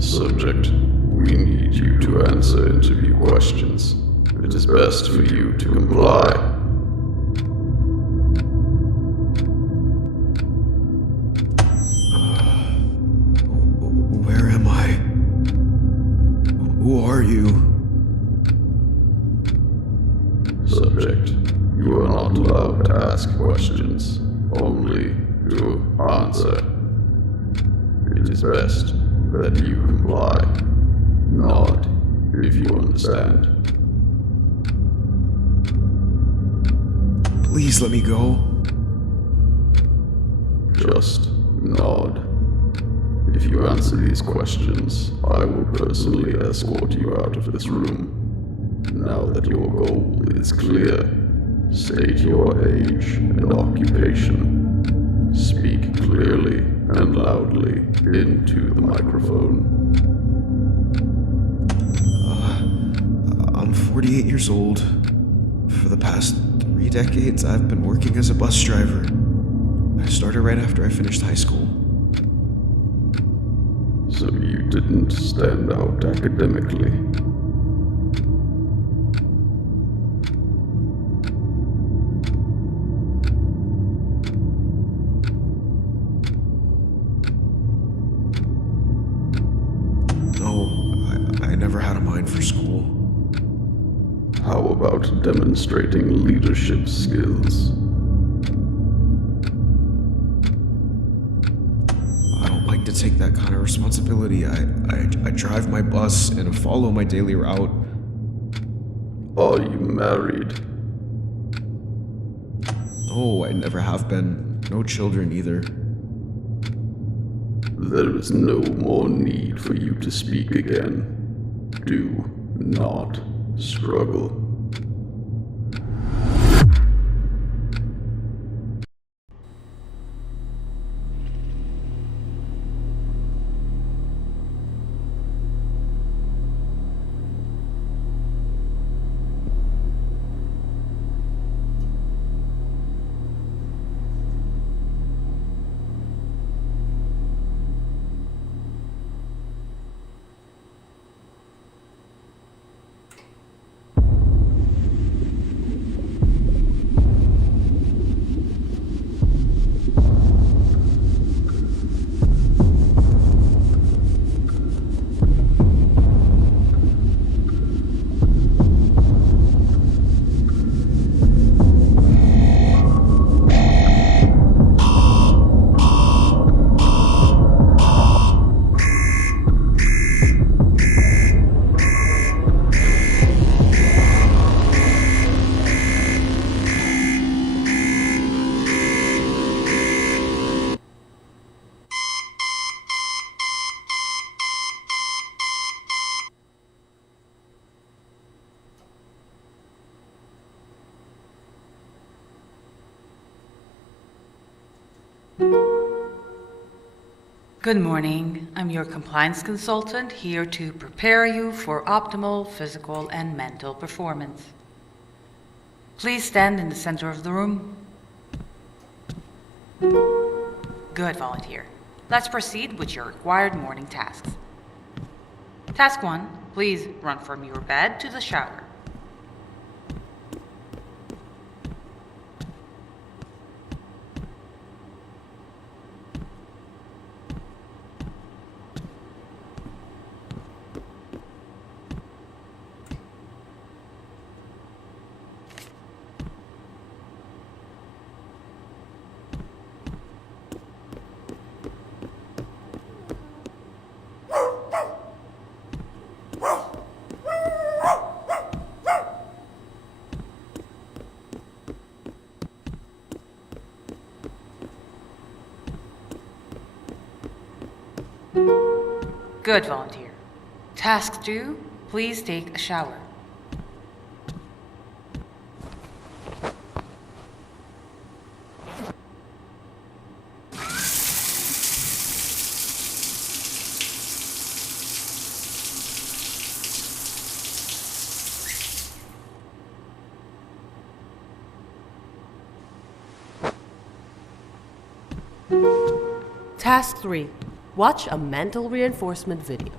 Subject, we need you to answer interview questions. It is best for you to comply. Where am I? Who are you? Subject, you are not allowed to ask questions, only to answer. It is best that you comply. Nod if you understand. Please let me go. Just nod. If you answer these questions, I will personally escort you out of this room. Now that your goal is clear, state your age and occupation. Speak clearly and loudly into the microphone. I'm 48 years old. For the past 3 decades, I've been working as a bus driver. I started right after I finished high school. So you didn't stand out academically. No, I never had a mind for school. How about demonstrating leadership skills? I don't like to take that kind of responsibility. I drive my bus and follow my daily route. Are you married? No, I never have been. No children either. There is no more need for you to speak again. Do not struggle. Good morning. I'm your compliance consultant here to prepare you for optimal physical and mental performance. Please stand in the center of the room. Good, volunteer. Let's proceed with your required morning tasks. Task 1, please run from your bed to the shower. Good, volunteer. Task 2, please take a shower. Task 3. Watch a mental reinforcement video.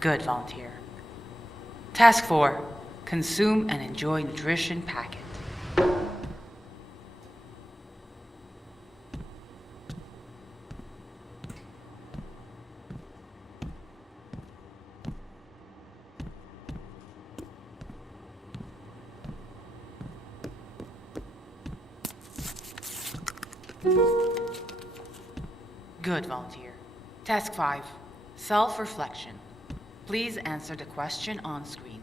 Good, volunteer. Task 4. Consume and enjoy nutrition packet. Good, volunteer. Task 5. Self-reflection. Please answer the question on screen.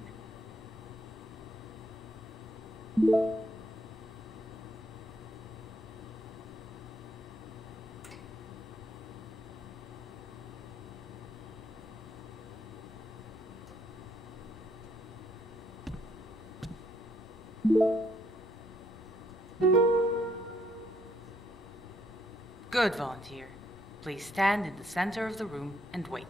Good, volunteer. Please stand in the center of the room and wait.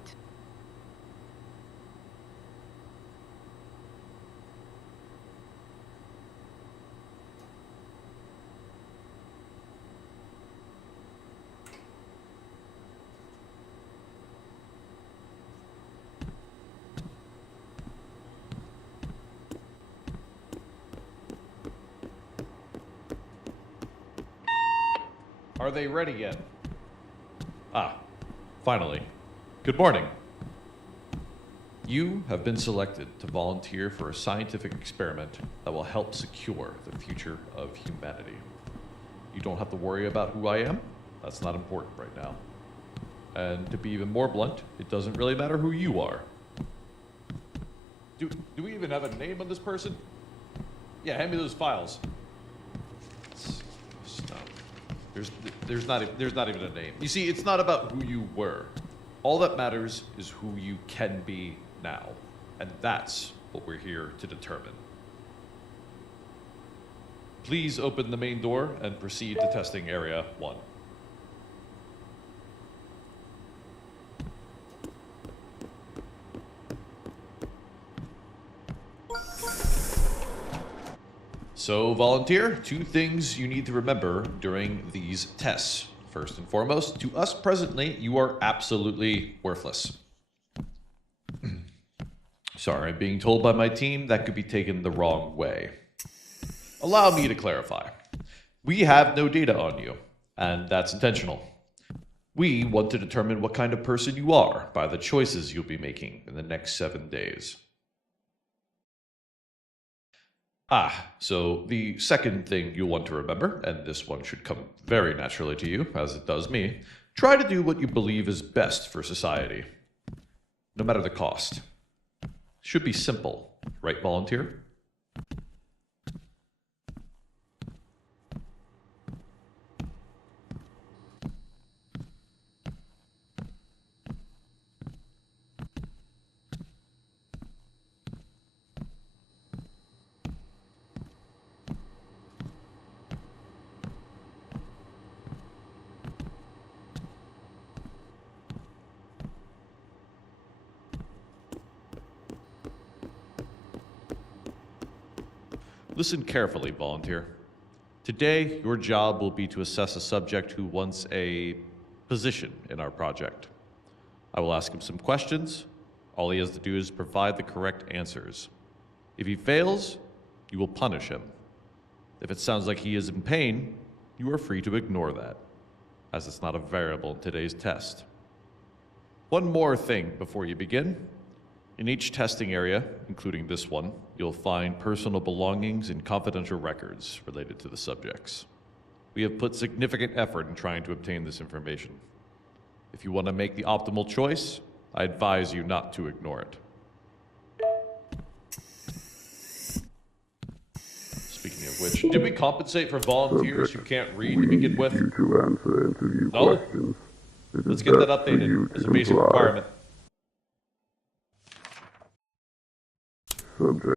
Are they ready yet? Finally. Good morning. You have been selected to volunteer for a scientific experiment that will help secure the future of humanity. You don't have to worry about who I am. That's not important right now. And to be even more blunt, it doesn't really matter who you are. Do we even have a name on this person? Yeah, hand me those files. There's not even a name. You see, it's not about who you were. All that matters is who you can be now. And that's what we're here to determine. Please open the main door and proceed to testing area 1. So, volunteer, 2 things you need to remember during these tests. First and foremost, to us presently, you are absolutely worthless. Sorry, I'm being told by my team that could be taken the wrong way. Allow me to clarify. We have no data on you, and that's intentional. We want to determine what kind of person you are by the choices you'll be making in the next 7 days. So the second thing you'll want to remember, and this one should come very naturally to you, as it does me, try to do what you believe is best for society, no matter the cost. Should be simple, right, volunteer? Listen carefully, volunteer. Today, your job will be to assess a subject who wants a position in our project. I will ask him some questions. All he has to do is provide the correct answers. If he fails, you will punish him. If it sounds like he is in pain, you are free to ignore that, as it's not a variable in today's test. One more thing before you begin. In each testing area, including this one, you'll find personal belongings and confidential records related to the subjects. We have put significant effort in trying to obtain this information. If you want to make the optimal choice, I advise you not to ignore it. Speaking of which, did we compensate for volunteers who can't read to begin with? You to answer interview No? questions. It is Let's get that best for you updated as a to basic comply. requirement. Subject.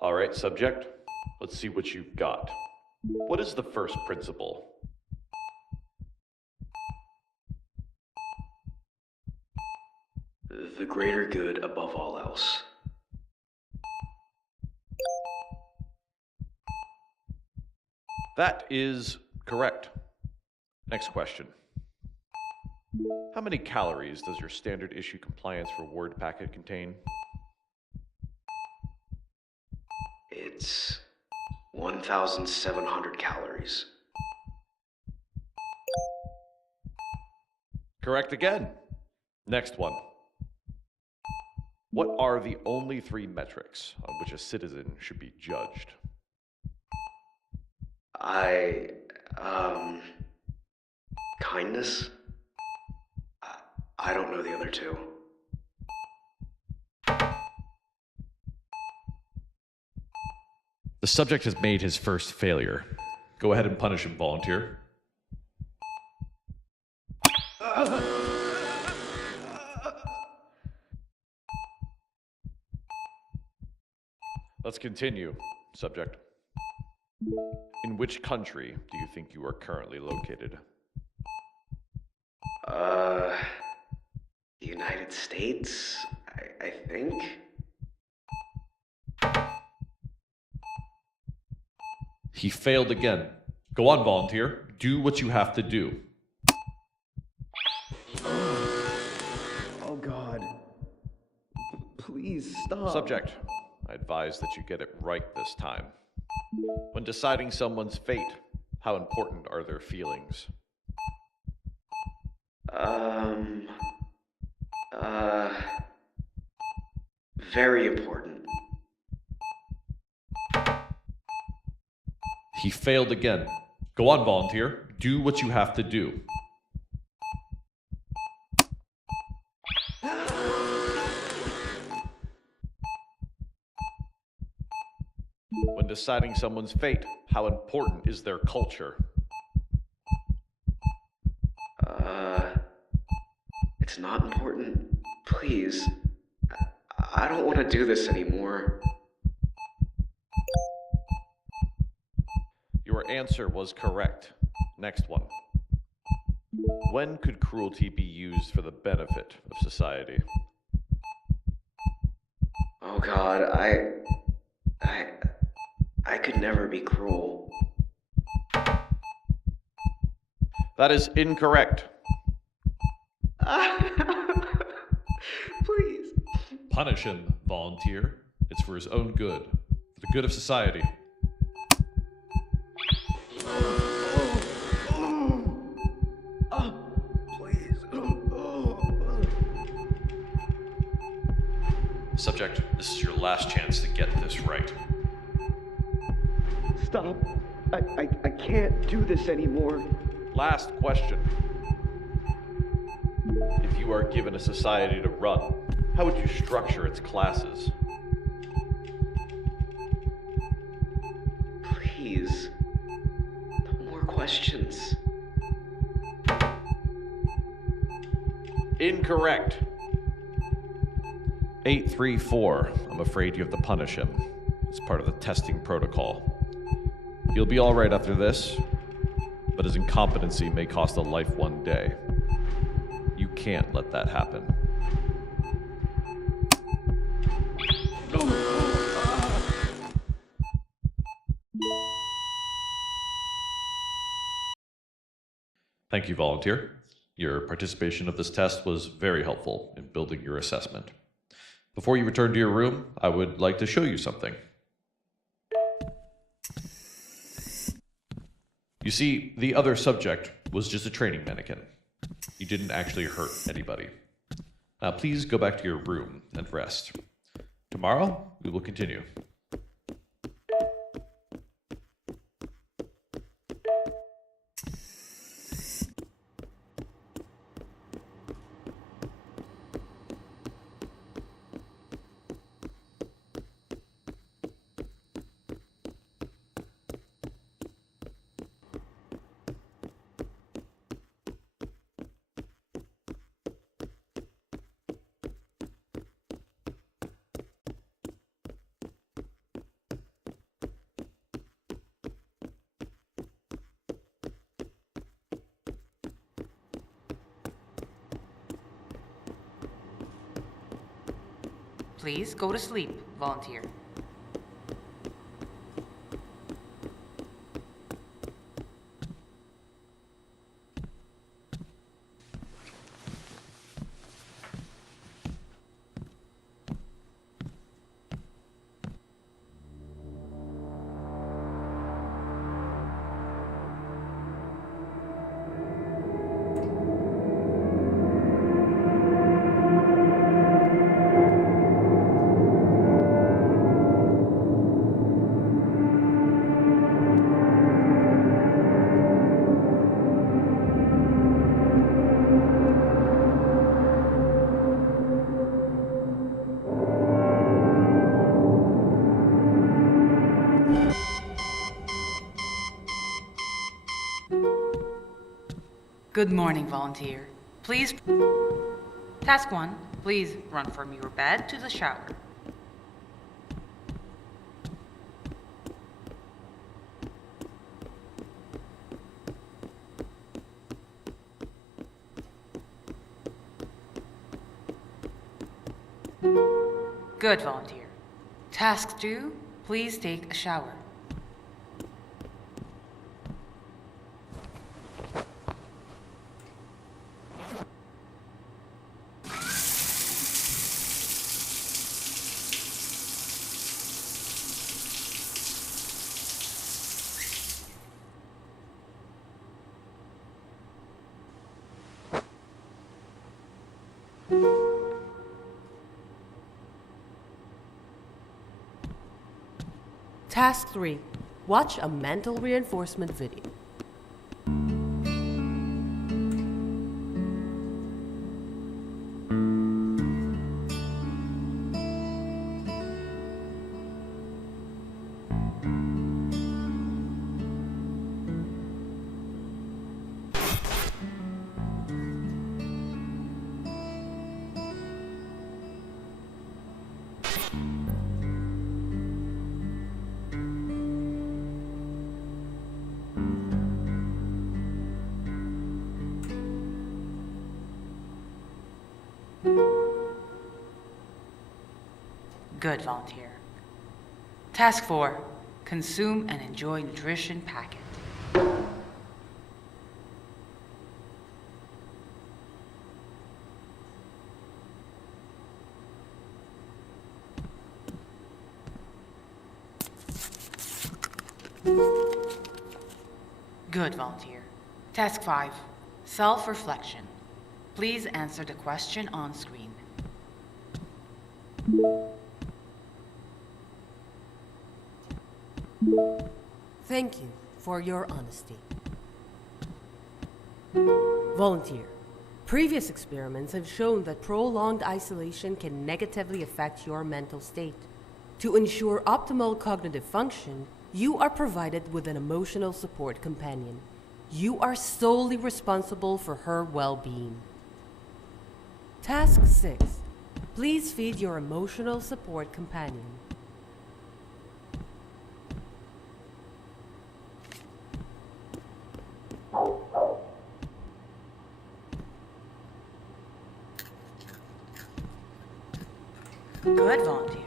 All right, subject, let's see what you've got. What is the first principle? greater good above all else. That is correct. Next question. How many calories does your standard issue compliance reward packet contain? It's 1,700 calories. Correct again. Next one. What are the only 3 metrics on which a citizen should be judged? Kindness? I don't know the other 2. The subject has made his first failure. Go ahead and punish him, volunteer. Let's continue, subject. In which country do you think you are currently located? The United States, I think? He failed again. Go on, volunteer. Do what you have to do. Oh God. Please stop. Subject, I advise that you get it right this time. When deciding someone's fate, how important are their feelings? Very important. He failed again. Go on, volunteer. Do what you have to do. When deciding someone's fate, how important is their culture? It's not important. Please. I don't want to do this anymore. Your answer was correct. Next one. When could cruelty be used for the benefit of society? Oh God, I could never be cruel. That is incorrect. Please. Punish him, volunteer. It's for his own good, for the good of society. Please. Subject, this is your last chance to get this right. Stop. I can't do this anymore. Last question. If you are given a society to run, how would you structure its classes? Please. No more questions. Incorrect. 834. I'm afraid you have to punish him. It's part of the testing protocol. He'll be all right after this, but his incompetency may cost a life one day. You can't let that happen. Thank you, volunteer. Your participation of this test was very helpful in building your assessment. Before you return to your room, I would like to show you something. You see, the other subject was just a training mannequin. You didn't actually hurt anybody. Now please go back to your room and rest. Tomorrow, we will continue. Please go to sleep, volunteer. Good morning, volunteer. Please... Task 1, please run from your bed to the shower. Good, volunteer. Task 2, please take a shower. Task 3. Watch a mental reinforcement video. Good, volunteer. Task 4, consume and enjoy nutrition packet. Good, volunteer. Task 5, self-reflection. Please answer the question on screen. Thank you for your honesty. Volunteer. Previous experiments have shown that prolonged isolation can negatively affect your mental state. To ensure optimal cognitive function, you are provided with an emotional support companion. You are solely responsible for her well-being. Task 6. Please feed your emotional support companion. Good, volunteer.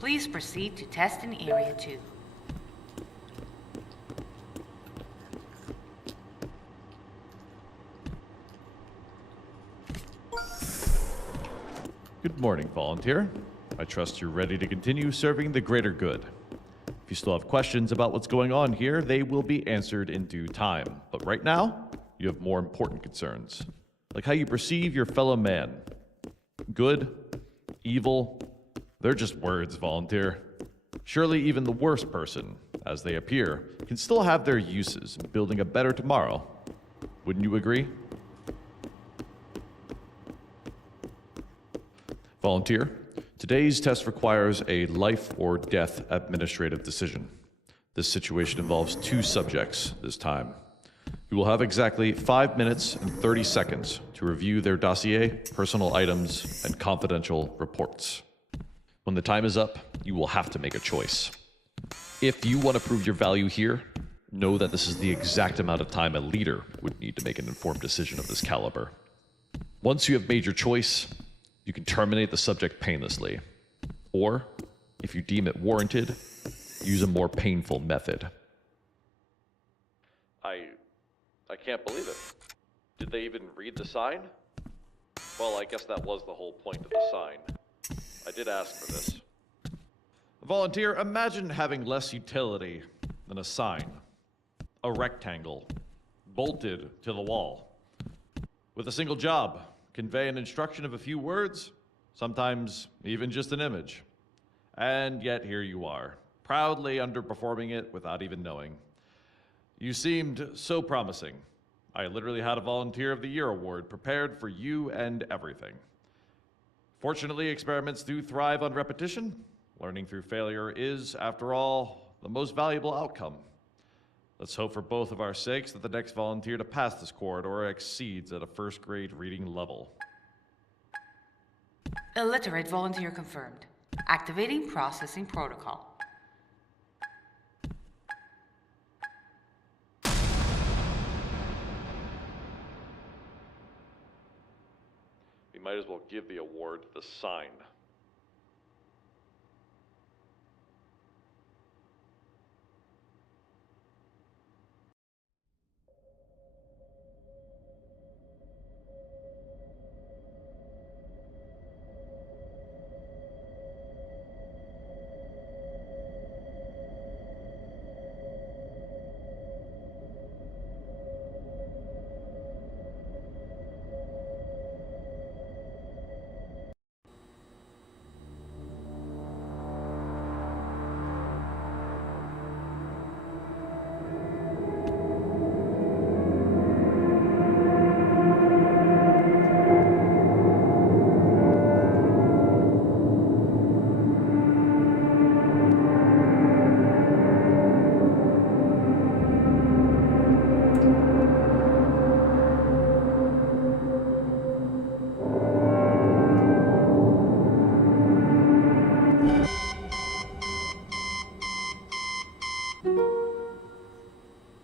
Please proceed to testing area 2. Good morning, volunteer. I trust you're ready to continue serving the greater good. If you still have questions about what's going on here, they will be answered in due time. But right now, you have more important concerns, like how you perceive your fellow man. Good, evil, they're just words, volunteer. Surely even the worst person, as they appear, can still have their uses in building a better tomorrow. Wouldn't you agree? Volunteer, today's test requires a life or death administrative decision. This situation involves 2 subjects this time. You will have exactly 5 minutes and 30 seconds to review their dossier, personal items, and confidential reports. When the time is up, you will have to make a choice. If you want to prove your value here, know that this is the exact amount of time a leader would need to make an informed decision of this caliber. Once you have made your choice, you can terminate the subject painlessly. Or, if you deem it warranted, use a more painful method. I can't believe it. Did they even read the sign? Well, I guess that was the whole point of the sign. I did ask for this. Volunteer, imagine having less utility than a sign. A rectangle, bolted to the wall. With a single job, convey an instruction of a few words, sometimes even just an image. And yet here you are, proudly underperforming it without even knowing. You seemed so promising. I literally had a Volunteer of the Year award prepared for you and everything. Fortunately, experiments do thrive on repetition. Learning through failure is, after all, the most valuable outcome. Let's hope for both of our sakes that the next volunteer to pass this corridor exceeds at a first grade reading level. Illiterate volunteer confirmed. Activating processing protocol. We might as well give the award to the sign.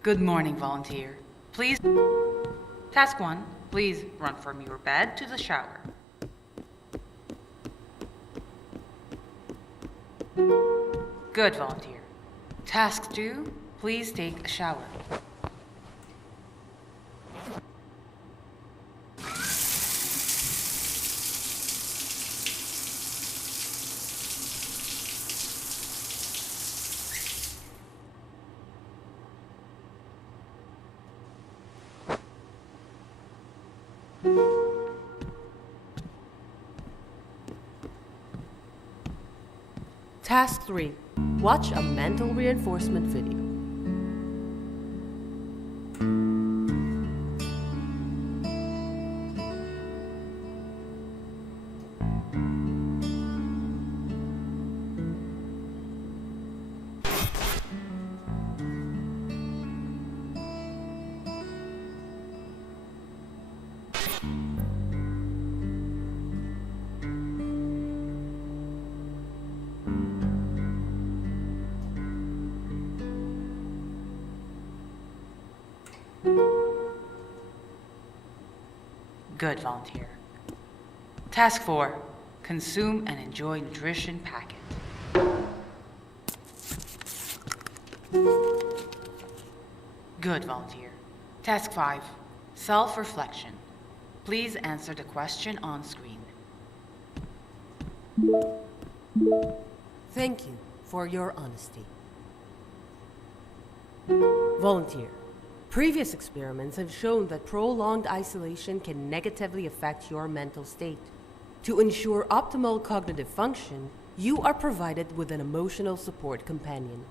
Good morning, volunteer. Please. Task 1, please run from your bed to the shower. Good, volunteer. Task 2, please take a shower. Task 3. Watch a mental reinforcement video. Good, volunteer. Task 4, consume and enjoy nutrition packet. Good, volunteer. Task 5, self-reflection. Please answer the question on screen. Thank you for your honesty. Volunteer. Previous experiments have shown that prolonged isolation can negatively affect your mental state. To ensure optimal cognitive function, you are provided with an emotional support companion.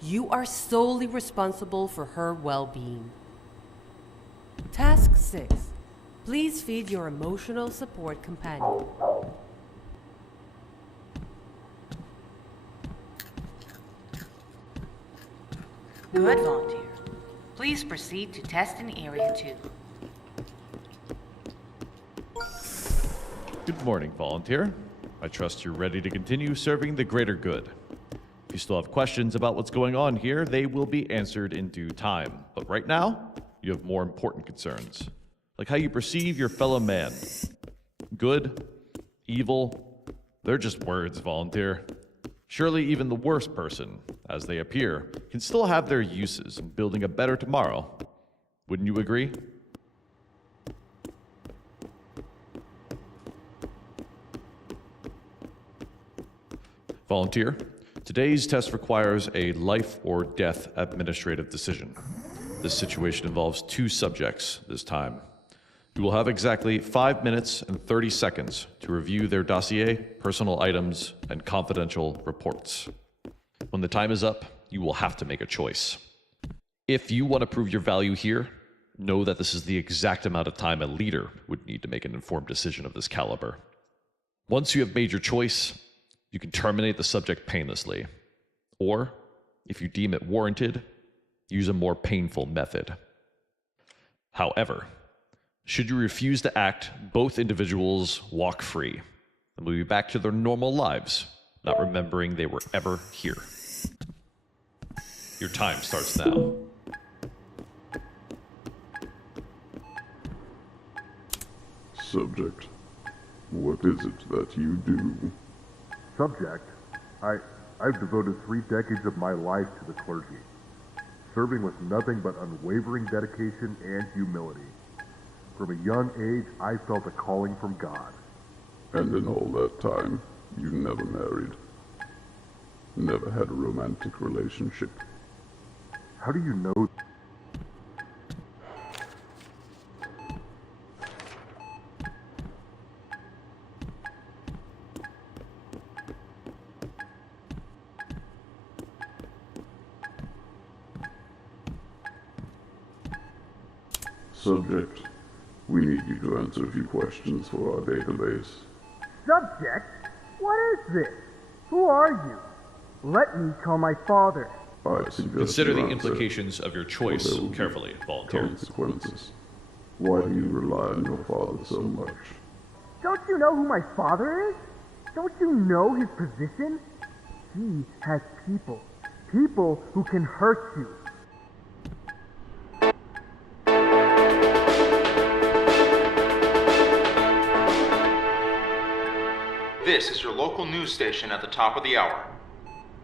You are solely responsible for her well-being. Task 6. Please feed your emotional support companion. Good, volunteer. Please proceed to testing area 2. Good morning, volunteer. I trust you're ready to continue serving the greater good. If you still have questions about what's going on here, they will be answered in due time. But right now, you have more important concerns, like how you perceive your fellow man. Good, evil, They're just words, volunteer. Surely even the worst person, as they appear, can still have their uses in building a better tomorrow. Wouldn't you agree? Volunteer, today's test requires a life or death administrative decision. This situation involves 2 subjects this time. You will have exactly 5 minutes and 30 seconds to review their dossier, personal items, and confidential reports. When the time is up, you will have to make a choice. If you want to prove your value here, know that this is the exact amount of time a leader would need to make an informed decision of this caliber. Once you have made your choice, you can terminate the subject painlessly. Or, if you deem it warranted, use a more painful method. However, should you refuse to act, both individuals walk free and will be back to their normal lives, not remembering they were ever here. Your time starts now. Subject, what is it that you do? Subject, I've devoted 3 decades of my life to the clergy, serving with nothing but unwavering dedication and humility. From a young age, I felt a calling from God. And in all that time, you never married? Never had a romantic relationship? How do you know? Subject, we need you to answer a few questions for our database. Subject? What is this? Who are you? Let me call my father. I suggest Consider you the answer, implications of your or choice there will be carefully, volunteer. consequences. Why do you rely on your father so much? Don't you know who my father is? Don't you know his position? He has people. People who can hurt you. This is your local news station at the top of the hour.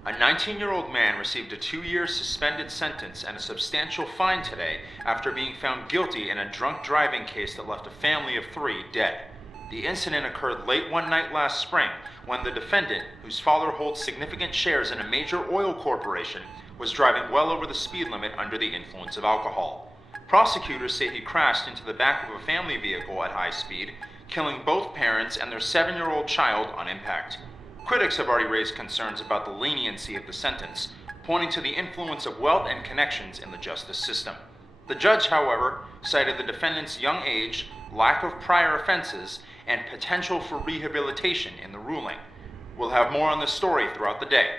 A 19-year-old man received a 2-year suspended sentence and a substantial fine today after being found guilty in a drunk driving case that left a family of 3 dead. The incident occurred late one night last spring when the defendant, whose father holds significant shares in a major oil corporation, was driving well over the speed limit under the influence of alcohol. Prosecutors say he crashed into the back of a family vehicle at high speed, killing both parents and their 7-year-old child on impact. Critics have already raised concerns about the leniency of the sentence, pointing to the influence of wealth and connections in the justice system. The judge, however, cited the defendant's young age, lack of prior offenses, and potential for rehabilitation in the ruling. We'll have more on this story throughout the day.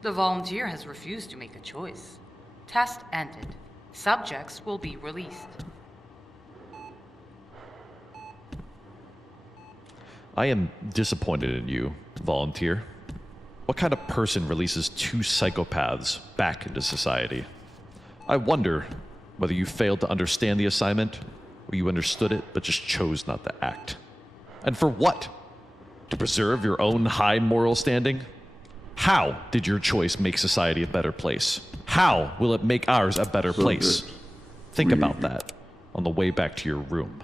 The volunteer has refused to make a choice. Test ended. Subjects will be released. I am disappointed in you, volunteer. What kind of person releases 2 psychopaths back into society? I wonder whether you failed to understand the assignment or you understood it but just chose not to act? And for what? To preserve your own high moral standing? How did your choice make society a better place? How will it make ours a better place? Think about that on the way back to your room.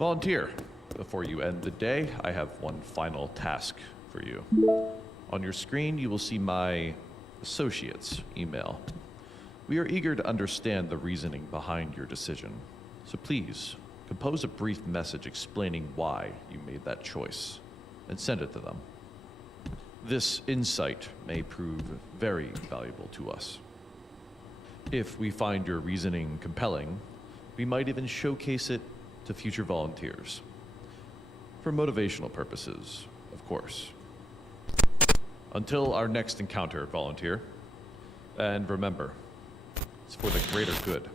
Volunteer, before you end the day, I have one final task for you. On your screen, you will see my associate's email. We are eager to understand the reasoning behind your decision, so please compose a brief message explaining why you made that choice and send it to them. This insight may prove very valuable to us. If we find your reasoning compelling, we might even showcase it to future volunteers. For motivational purposes, of course. Until our next encounter, volunteer. And remember, it's for the greater good.